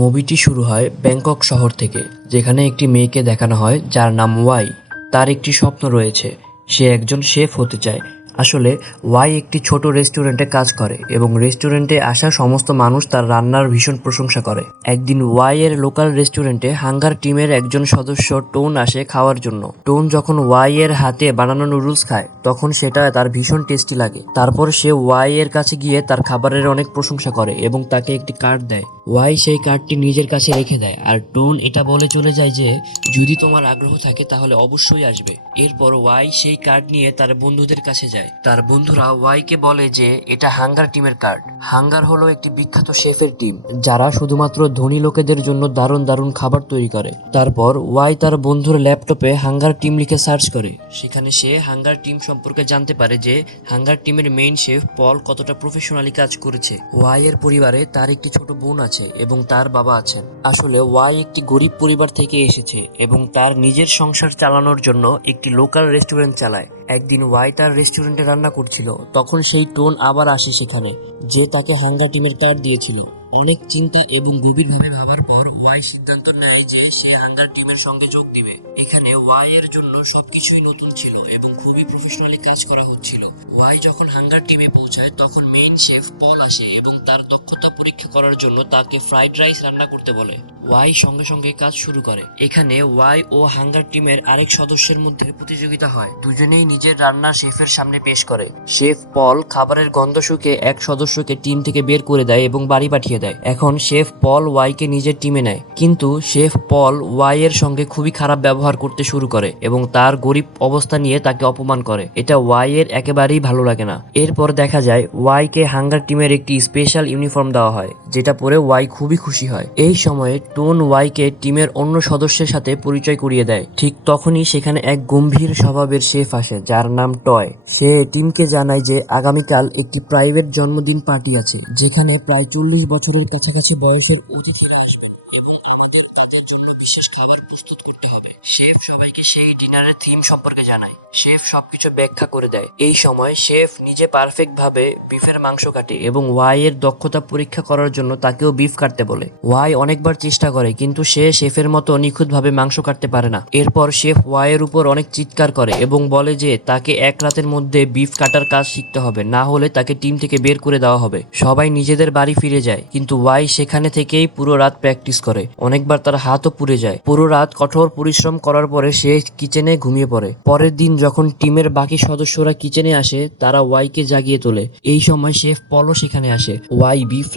মুভিটি শুরু হয় ব্যাংকক শহর থেকে, যেখানে একটি মেয়েকে দেখানো হয় যার নাম ওয়াই। তার একটি স্বপ্ন রয়েছে, সে একজন শেফ হতে চায়। আসলে ওয়াই একটি ছোট রেস্টুরেন্টে কাজ করে এবং রেস্টুরেন্টে আসা সমস্ত মানুষ তার রান্নার ভীষণ প্রশংসা করে। একদিন ওয়াই এর লোকাল রেস্টুরেন্টে হাঙ্গার টিমের একজন সদস্য টোন আসে খাওয়ার জন্য। টোন যখন ওয়াই এর হাতে বানানো নুডলস খায় তখন সেটা তার ভীষণ টেস্টি লাগে। তারপর সে ওয়াই এর কাছে গিয়ে তার খাবারের অনেক প্রশংসা করে এবং তাকে একটি কার্ড দেয়। ওয়াই সেই কার্ডটি নিজের কাছে রেখে দেয় আর টোন এটা বলে চলে যায় যে যদি তোমার আগ্রহ থাকে তাহলে অবশ্যই আসবে। এরপর ওয়াই সেই কার্ড নিয়ে তার বন্ধুদের কাছে যায়। তার বন্ধুরা ওয়াইকে বলে যে এটা হাঙ্গার টিমের কার্ড। হাঙ্গার হলো একটি বিখ্যাত শেফের টিম যারা শুধুমাত্র ধনী লোকেদের জন্য দারুণ দারুণ খাবার তৈরি করে। তারপর ওয়াই তার বন্ধুর ল্যাপটপে হাঙ্গার টিম লিখে সার্চ করে। সেখানে সে হাঙ্গার টিম সম্পর্কে জানতে পারে যে হাঙ্গার টিমের মেইন শেফ পল কতটা প্রফেশনালি কাজ করেছে। ওয়াই এর পরিবারে তার একটি ছোট বোন আছে এবং তার বাবা আছেন। আসলে ওয়াই একটি গরিব পরিবার থেকে এসেছে এবং তার নিজের সংসার চালানোর জন্য একটি লোকাল রেস্টুরেন্ট চালায়। একদিন ওয়াই তার রেস্টুরেন্টে রান্না করছিল, তখন সেই টোন আবার আসে সেখানে, যে তাকে হাঙ্গার টিমের কার্ড দিয়েছিল। অনেক চিন্তা এবং গভীরভাবে ভাবার পর ওয়াই সিদ্ধান্ত নেয় যে সে হাঙ্গার টিমের সঙ্গে যোগ দিবে। এখানে ওয়াই এর জন্য সবকিছুই নতুন ছিল এবং খুবই প্রফেশনালি কাজ করা হচ্ছিল। ওয়াই যখন হাঙ্গার টিমে পৌঁছায় তখন মেইন শেফ পল আসে এবং তার দক্ষতা পরীক্ষা করার জন্য তাকে ফ্রাইড রাইস রান্না করতে বলে। ওয়াই সঙ্গে সঙ্গে কাজ শুরু করে। এখানে ওয়াই ও হাঙ্গার টিমের আরেক সদস্যের মধ্যে প্রতিযোগিতা হয়। দুজনেই নিজের রান্না শেফের সামনে পেশ করে। শেফ পল খাবারের গন্ধ শুকে এক সদস্যকে টিম থেকে বের করে দেয় এবং বাড়ি পাঠিয়ে দেয়। এখন শেফ পল ওয়াইকে নিজের টিমে নেয়, কিন্তু শেফ পল ওয়াই এর সঙ্গে খুবই খারাপ ব্যবহার করতে শুরু করে এবং তার গরিব অবস্থা নিয়ে তাকে অপমান করে। এটা ওয়াই এর একেবারেই ভালো লাগে না। এরপর দেখা যায় ওয়াইকে হাঙ্গার টিমের একটি স্পেশাল ইউনিফর্ম দেওয়া হয়, যেটা পরে ওয়াই খুবই খুশি হয়। এই সময়ে টোন ওয়াইকে টিমের অন্য সদস্যের সাথে পরিচয় করিয়ে দেয়। ঠিক তখনই সেখানে এক গম্ভীর স্বভাবের শেফ আসে যার নাম টয়। সে টিমকে জানায় যে আগামীকাল একটি প্রাইভেট জন্মদিন পার্টি আছে, যেখানে প্রায় 40 বছরের কাছাকাছি বয়সের অতিথিরা আসবেন এবং আমাদের তাদের জন্য বিশেষ খাবার প্রস্তুত করতে হবে। শেফ সবাইকে সেই ডিনারের থিম সম্পর্কে জানায়। শেফ সবকিছু ব্যাখ্যা করে দেয়। এই সময় শেফ নিজে পারফেক্ট ভাবে বিফের মাংস কাটে এবং ওয়াই এর দক্ষতা পরীক্ষা করার জন্য তাকেও বিফ কাটতে বলে। ওয়াই অনেকবার চেষ্টা করে কিন্তু সে শেফের মতো নিখুঁতভাবে মাংস কাটতে পারে না। এরপর শেফ ওয়াই এর উপর অনেক চিৎকার করে এবং বলে যে তাকে এক রাতের মধ্যে বিফ কাটার কাজ শিখতে হবে, না হলে তাকে টিম থেকে বের করে দেওয়া হবে। সবাই নিজেদের বাড়ি ফিরে যায়, কিন্তু ওয়াই সেখানে থেকেই পুরো রাত প্র্যাকটিস করে। অনেকবার তার হাতও পুড়ে যায়। পুরো রাত কঠোর পরিশ্রম করার পরে সে কিচেনে ঘুমিয়ে পড়ে। পরের দিন যখন টিমের বাকি সদস্যরা কিচেনে আসে তারা ওয়াইকে জাগিয়ে তোলে। এই সময় শেফ পলও সেখানে আসে। ওয়াই বিফ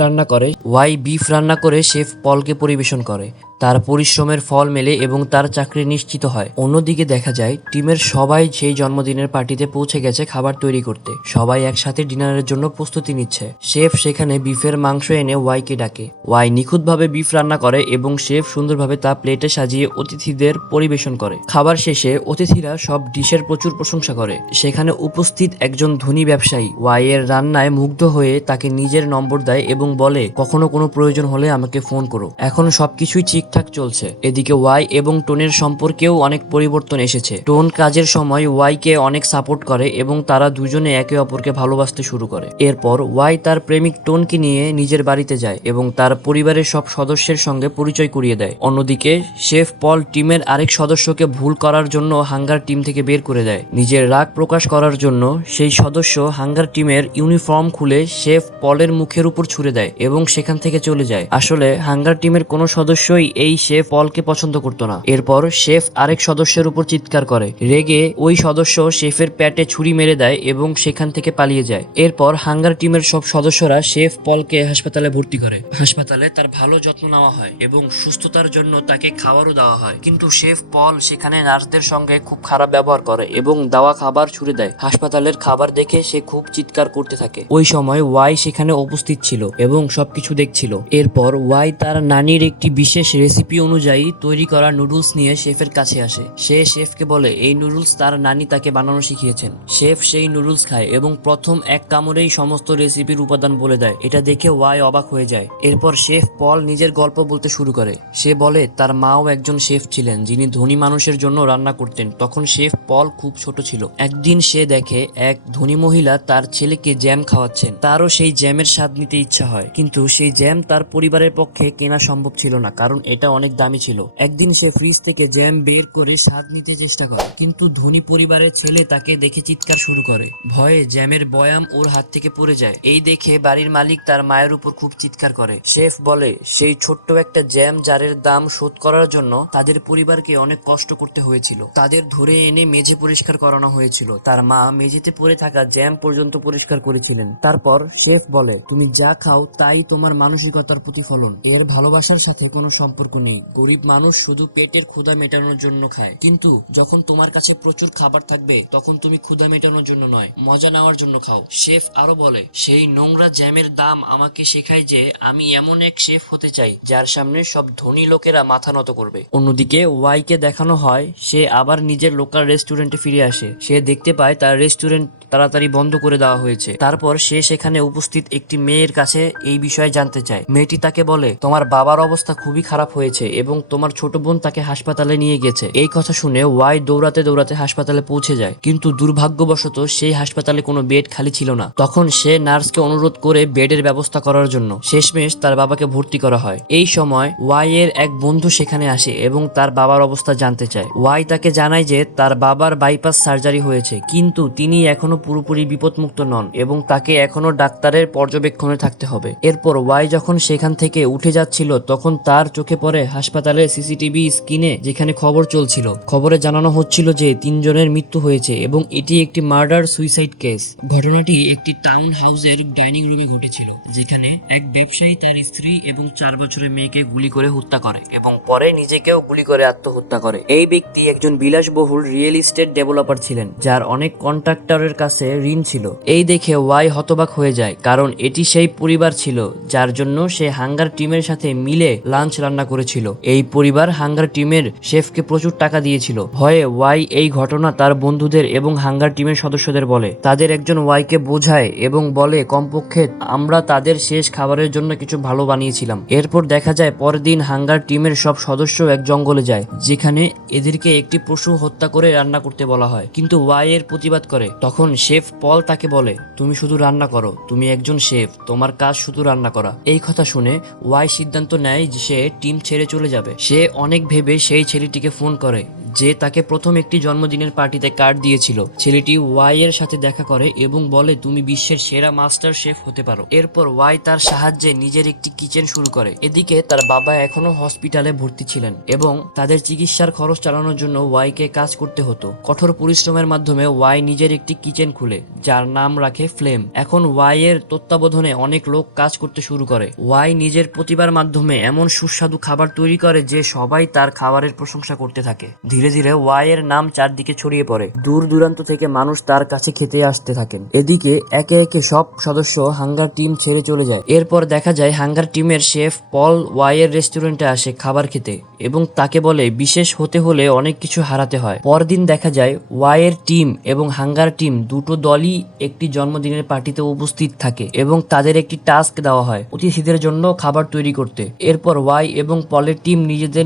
রান্না করে শেফ পলকে পরিবেশন করে। তার পরিশ্রমের ফল মেলে এবং তার চাকরি নিশ্চিত হয়। অন্যদিকে দেখা যায় টিমের সবাই সেই জন্মদিনের পার্টিতে পৌঁছে গেছে খাবার তৈরি করতে। সবাই একসাথে ডিনারের জন্য প্রস্তুতি নিচ্ছে। শেফ সেখানে বিফের মাংস এনে ওয়াইকে ডাকে। ওয়াই নিখুঁতভাবে বিফ রান্না করে এবং শেফ সুন্দরভাবে তা প্লেটে সাজিয়ে অতিথিদের পরিবেশন করে। খাবার শেষে অতিথিরা সব ডিশের প্রচুর প্রশংসা করে। সেখানে উপস্থিত একজন ধনী ব্যবসায়ী ওয়াই এর রান্নায় মুগ্ধ হয়ে তাকে নিজের নম্বর দেয় এবং বলে কখনো কোনো প্রয়োজন হলে আমাকে ফোন করো। এখন সবকিছুই ঠিকঠাক চলছে। এদিকে ওয়াই এবং টোনের সম্পর্কেও অনেক পরিবর্তন এসেছে। টোন কাজের সময় ওয়াইকে অনেক সাপোর্ট করে এবং তারা দুজনে একে অপরকে ভালোবাসতে শুরু করে। এরপর ওয়াই তার প্রেমিক টোনকে নিয়ে নিজের বাড়িতে যায় এবং তার পরিবারের সব সদস্যের সঙ্গে পরিচয় করিয়ে দেয়। অন্যদিকে শেফ পল টিমের আরেক সদস্যকে ভুল করার জন্য হাঙ্গার টিম থেকে বের করে দেয়। নিজের রাগ প্রকাশ করার জন্য সেই সদস্য হাঙ্গার টিমের ইউনিফর্ম খুলে শেফ পলের মুখের উপর ছুড়ে দেয় এবং সেখান থেকে চলে যায়। আসলে হাঙ্গার টিমের কোনো সদস্যই এই শেফ পলকে পছন্দ করতো না। এরপর শেফ আরেক সদস্যের উপর চিৎকার করে। রেগে ওই সদস্য শেফের পেটে ছুরি মেরে দেয় এবং সেখান থেকে পালিয়ে যায়। এরপর হাঙ্গার টিমের সব সদস্যরা শেফ পলকে হাসপাতালে ভর্তি করে। হাসপাতালে তার ভালো যত্ন নেওয়া হয় এবং সুস্থতার জন্য তাকে খাবারও দেওয়া হয়, কিন্তু শেফ পল সেখানে নার্সদের সঙ্গে খুব খারাপ ব্যবহার করে এবং দেওয়া খাবার ছুড়ে দেয়। হাসপাতালের খাবার দেখে সে খুব চিৎকার করতে থাকে। ওই সময় ওয়াই সেখানে উপস্থিত ছিল এবং সবকিছু দেখছিল। এরপর ওয়াই তার নানির একটি বিশেষ রেসিপি অনুযায়ী তৈরি করা নুডলস নিয়ে শেফের কাছে আসে। সে শেফকে বলে এই নুডলস তার নানি তাকে বানানো শিখিয়েছেন। শেফ সেই নুডলস খায় এবং প্রথম এক কামড়েই সমস্ত রেসিপির উপাদান বলে দেয়। এটা দেখে ওয়াই অবাক হয়ে যায়। এরপর শেফ পল নিজের গল্প বলতে শুরু করে। সে বলে তার মাও একজন শেফ ছিলেন যিনি ধনী মানুষের জন্য রান্না করতেন। তখন শেফ পল খুব ছোট ছিল। একদিন সে দেখে এক ধনী মহিলা তার ছেলেকে জ্যাম খাওয়াচ্ছেন। তারও সেই জ্যামের স্বাদ নিতে ইচ্ছা হয়, কিন্তু সেই জ্যাম তার পরিবারের পক্ষে কেনা সম্ভব ছিল না, কারণ এটা অনেক দামি ছিল। একদিন সে ফ্রিজ থেকে জ্যাম বের করে স্বাদ নিতে চেষ্টা করে, কিন্তু ধনী পরিবারের ছেলে তাকে দেখে চিৎকার শুরু করে। ভয়ে জ্যামের বয়াম ওর হাত থেকে পড়ে যায়। এই দেখে বাড়ির মালিক তার মায়ের উপর খুব চিৎকার করে। শেফ বলে সেই ছোট্ট একটা জ্যাম জারের দাম শোধ করার জন্য তাদের পরিবারকে অনেক কষ্ট করতে হয়েছিল। তাদের ধরে এনে মেঝে পরিষ্কার করানো হয়েছিল। তার মা মেঝেতে পড়ে থাকা জ্যাম পর্যন্ত পরিষ্কার করেছিলেন। তারপর শেফ বলে তুমি যা খাও তাই তোমার মানসিকতার প্রতিফলন। এর ভালোবাসার সাথে কোনো সম্পর্ক নেই। গরিব মানুষ শুধু পেটের ক্ষুধা মেটানোর জন্য খায়, কিন্তু যখন তোমার কাছে প্রচুর খাবার থাকবে তখন তুমি ক্ষুধা মেটানোর জন্য নয়, মজা নেওয়ার জন্য খাও। শেফ আরো বলে সেই নোংরা জ্যামের দাম আমাকে শেখায় যে আমি এমন এক শেফ হতে চাই যার সামনে সব ধনী লোকেরা মাথা নত করবে। অন্যদিকে ওয়াইকে দেখানো হয় সে আবার নিজের লোকাল রেস্টুরেন্টে ফিরে আসে। সে দেখতে পায় তার রেস্টুরেন্ট তাড়াতাড়ি বন্ধ করে দেওয়া হয়েছে। তারপর সে সেখানে উপস্থিত একটি মেয়ের কাছে এই বিষয়ে জানতে চায়। মেয়েটি তাকে বলে তোমার বাবার অবস্থা খুবই খারাপ হয়েছে এবং তোমার ছোট বোন তাকে হাসপাতালে নিয়ে গেছে। এই কথা শুনে ওয়াই দৌড়াতে দৌড়াতে হাসপাতালে পৌঁছে যায়, কিন্তু দুর্ভাগ্যবশত সেই হাসপাতালে কোনো বেড খালি ছিল না। তখন সে নার্সকে অনুরোধ করে বেডের ব্যবস্থা করার জন্য। শেষমেশ তার বাবাকে ভর্তি করা হয়। এই সময় ওয়াই এর এক বন্ধু সেখানে আসে এবং তার বাবার অবস্থা জানতে চায়। ওয়াই তাকে জানায় যে তার বাবার বাইপাস সার্জারি হয়েছে, কিন্তু তিনি এখনো পুরোপুরি বিপদমুক্ত নন এবং তাকে এখনো ডাক্তারের পর্যবেক্ষণে থাকতে হবে। এরপর ওয়াই যখন সেখান থেকে উঠে যাচ্ছিল তখন তার চোখে পড়ে হাসপাতালের সিসিটিভি স্ক্রিনে যেখানে খবর চলছিল। খবরে জানানো হচ্ছিল যে 3 জনের মৃত্যু হয়েছে এবং এটি একটি মার্ডার সুইসাইড কেস। ঘটনাটি একটি টাউন হাউসের ডাইনিং রুমে ঘটেছিল, যেখানে এক ব্যবসায়ী তার স্ত্রী এবং 4 বছরের মেয়েকে গুলি করে হত্যা করে এবং পরে নিজেকেও গুলি করে আত্মহত্যা করে। এই ব্যক্তি একজন বিলাসবহুল রিয়েল এস্টেট ডেভেলপার ছিলেন যার অনেক কন্ট্রাক্টরের কাছে ঋণ ছিল। এই দেখে ওয়াই হতবাক হয়ে যায়, কারণ এটি সেই পরিবার ছিল যার জন্য সে হাঙ্গার টিমের সাথে মিলে লাঞ্চ রান্না করেছিল। এই পরিবার হাঙ্গার টিমের শেফকে প্রচুর টাকা দিয়েছিল। ভয়ে ওয়াই এই ঘটনা তার বন্ধুদের এবং হাঙ্গার টিমের সদস্যদের বলে। তাদের একজন ওয়াইকে বোঝায় এবং বলে কমপক্ষে আমরা তাদের শেষ খাবারের জন্য কিছু ভালো বানিয়েছিলাম। এরপর দেখা যায় পরের দিন হাঙ্গার টিমের সব সদস্য এক জঙ্গলে যায়, যেখানে এদেরকে একটি পশু হত্যা করে রান্না করতে বলা হয়, কিন্তু ওয়াই এর প্রতিবাদ করে। তখন শেফ পল তাকে বলে তুমি শুধু রান্না করো, তুমি একজন শেফ, তোমার কাজ শুধু রান্না করা। এই কথা শুনে ওয়াই সিদ্ধান্ত নেয় যে সে টিম ছেড়ে চলে যাবে। সে অনেক ভেবে সেই ছেলেটিকে ফোন করে যে তাকে প্রথম একটি জন্মদিনের পার্টিতে কার্ড দিয়েছিল। ছেলেটি ওয়াই এর সাথে দেখা করে এবং বলে তুমি বিশ্বের সেরা মাস্টার শেফ হতে পারো। এরপর ওয়াই তার সাহায্যে নিজের একটি কিচেন শুরু করে। এদিকে তার বাবা এখনো হসপিটালে ভর্তি ছিলেন এবং তাদের চিকিৎসার খরচ চালানোর জন্য ওয়াইকে কাজ করতে হতো। কঠোর পরিশ্রমের মাধ্যমে ওয়াই নিজের একটি কিচেন খুলে যার নাম রাখে ফ্লেম। এখন ওয়াই এর তত্ত্বাবধানে অনেক লোক কাজ করতে শুরু করে। ওয়াই নিজের প্রতিভার মাধ্যমে এমন সুস্বাদু খাবার তৈরি করে যে সবাই তার খাবারের প্রশংসা করতে থাকে। ধীরে ধীরে ওয়াই এর নাম চারদিকে ছড়িয়ে পড়ে। দূর দূরান্ত থেকে মানুষ তার কাছে খেতে আসতে থাকেন। এদিকে একে একে সব সদস্য হাঙ্গার টিম ছেড়ে চলে যায়। এরপর দেখা যায় হাঙ্গার টিমের শেফ পল ওয়াই এর রেস্টুরেন্টে আসে খাবার খেতে এবং তাকে বলে বিশেষ হতে হলে অনেক কিছু হারাতে হয়। পরদিন দেখা যায় ওয়াই এর টিম এবং হাঙ্গার টিম দুটো দলই একটি জন্মদিনের পার্টিতে উপস্থিত থাকে এবং তাদের একটি টাস্ক দেওয়া হয় অতিথিদের জন্য খাবার তৈরি করতে। এরপর ওয়াই এবং পলের টিম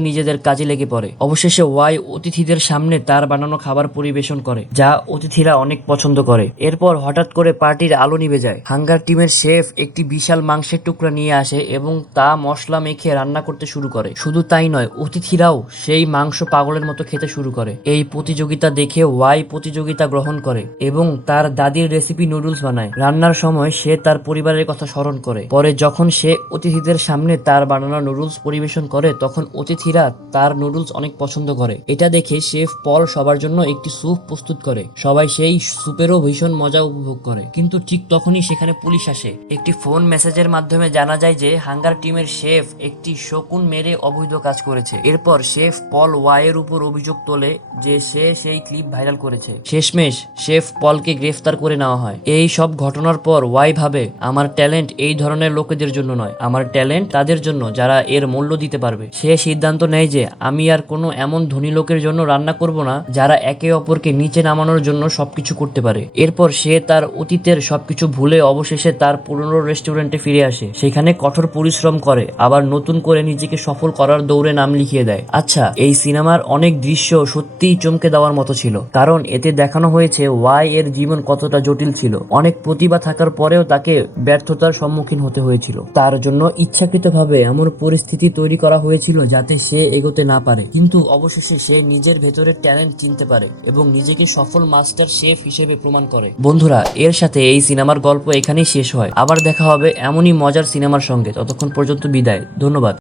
নিজেদের কাজে লেগে পড়ে। অবশেষে ওয়াই অতিথিদের সামনে তার বানানো খাবার পরিবেশন করে, যা অতিথিরা অনেক পছন্দ করে। এরপর হঠাৎ করে পার্টির আলো নিভে যায়। হাঙ্গার টিমের শেফ একটি বিশাল মাংসের টুকরা নিয়ে আসে এবং তা মশলা মেখে রান্না করতে শুরু করে। শুধু তাই নয়, অতিথিরাও সেই মাংস পাগলের মতো খেতে শুরু করে। এই প্রতিযোগিতা দেখে ওয়াই প্রতিযোগিতা গ্রহণ করে এবং তার দাদির রেসিপি নুডলস বানায়। রান্নার সময় সে তার পরিবারের কথা স্মরণ করে। পরে যখন সে অতিথিদের সামনে তার বানানো নুডলস পরিবেশন করে তখন অতিথিরা তার নুডলস অনেক পছন্দ করে। এটা দেখে শেফ পল সবার জন্য একটি স্যুপ প্রস্তুত করে। সবাই সেই স্যুপেরও ভীষণ মজা উপভোগ করে। কিন্তু ঠিক তখনই সেখানে পুলিশ আসে। একটি ফোন মেসেজের মাধ্যমে জানা যায় যে হাঙ্গার টিমের শেফ একটি শকুন মেরে অবৈধ কাজ করেছে। এরপর শেফ পল ওয়াইয়ের উপর অভিযোগ তোলে যে সে সেই ক্লিপ ভাইরাল করেছে। শেষমেশ শেফ পলকে গ্রেফতার করে নেওয়া হয়। এই সব ঘটনার পর ওয়াই ভাবে, আমার ট্যালেন্ট এই ধরনের লোকেদের জন্য নয়, আমার ট্যালেন্ট তাদের জন্য যারা এর মূল্য দিতে পারবে। সে সিদ্ধান্ত নেয় যে আমি আর কোনো এমন ধনী লোকের জন্য রান্না করব না যারা একে অপরকে নিচে নামানোর জন্য সবকিছু করতে পারে। এরপর সে তার অতীতের সবকিছু ভুলে অবশেষে তার পুরনো রেস্টুরেন্টে ফিরে আসে। সেখানে কঠোর পরিশ্রম করে, আবার নতুন করে নিজেকে সফল করার দৌড়ে নাম লিখিয়ে দেয়। আচ্ছা, এই সিনেমার অনেক দৃশ্য সত্যিই চমকে দেওয়ার মতো ছিল, কারণ এতে দেখানো হয়েছে ওয়াই এর জীবন কতটা জটিল ছিল। অনেক প্রতিভা থাকার পরেও তাকে ব্যর্থতার সম্মুখীন হতে হয়েছিল। তার জন্য ইচ্ছাকৃতভাবে এমন পরিস্থিতি তৈরি করা হয়েছিল যাতে সে এগোতে না পারে। কিন্তু অবশেষে সে নিজের ভেতরের ট্যালেন্ট চিনতে পারে এবং নিজেকে সফল মাস্টার শেফ হিসেবে প্রমাণ করে। বন্ধুরা, এর সাথে এই সিনেমার গল্প এখানেই শেষ হয়। আবার দেখা হবে এমনই মজার সিনেমার সঙ্গে। ততক্ষণ পর্যন্ত বিদায়। ধন্যবাদ।